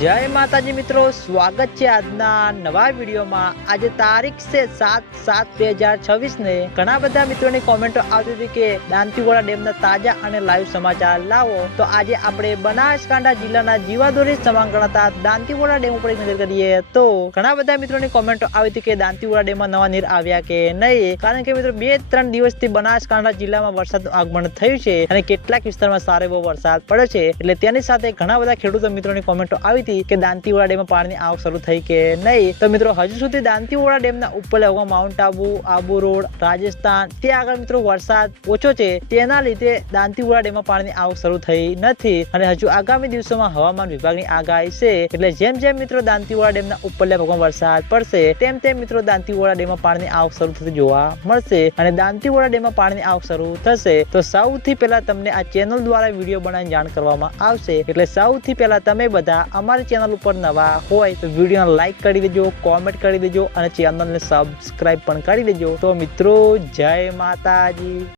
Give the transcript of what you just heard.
જય માતાજી મિત્રો, સ્વાગત છે આજના નવા વિડીયોમાં। આજે તારીખ છે 7/7/2026 ને ઘણા બધા મિત્રોની કોમેન્ટો આવતી હતી કે દાંતીવાડા ડેમના તાજા અને લાઈવ સમાચાર લાવો। તો આજે આપણે બનાસકાંઠા જિલ્લાના જીવાદોરી સમાન ગણાતા દાંતીવાડા ડેમ ઉપર એક નજર કરીએ। તો ઘણા બધા મિત્રોની કોમેન્ટો આવી હતી કે દાંતીવાડા ડેમમાં નવા નીર આવ્યા કે નહીં, કારણ કે મિત્રો 2-3 દિવસથી બનાસકાંઠા જિલ્લામાં વરસાદનું આગમન થયું છે અને કેટલાક વિસ્તારમાં સારો એવો વરસાદ પડ્યો છે। એટલે તેની સાથે ઘણા બધા ખેડૂતો મિત્રોની કોમેન્ટો આવી કે દાંતીવાડા ડેમમાં પાણીની આવક શરૂ થઈ કે નહીં। તો મિત્રો હજુ સુધી દાંતીવાડા ડેમના ઉપર માઉન્ટ આબુ, આબુ રોડ, રાજસ્થાન ત્યાં આગળ મિત્રો વરસાદ ઓછો છે, તેના લીધે દાંતીવાડા ડેમમાં પાણીની આવક શરૂ થઈ નથી અને હજુ આગામી દિવસોમાં હવામાન વિભાગની આગાહી છે। એટલે જેમ જેમ મિત્રો દાંતીવાડા ડેમના ઉપરલા ભાગમાં વરસાદ પડશે તેમ તેમ મિત્રો દાંતીવાડા ડેમમાં પાણીની આવક શરૂ થતી જોવા મળશે અને દાંતીવાડા ડેમમાં પાણીની આવક શરૂ થશે તો સૌથી પહેલા તમને આ ચેનલ દ્વારા વિડીયો બનાવીને જાણ કરવામાં આવશે। એટલે સૌથી પહેલા તમે બધા અમારી ચેનલ ઉપર નવા હોય તો વિડીયોને લાઈક કરી દેજો, કોમેન્ટ કરી દેજો અને ચેનલને સબસ્ક્રાઇબ પણ કરી દેજો। તો મિત્રો જય માતાજી।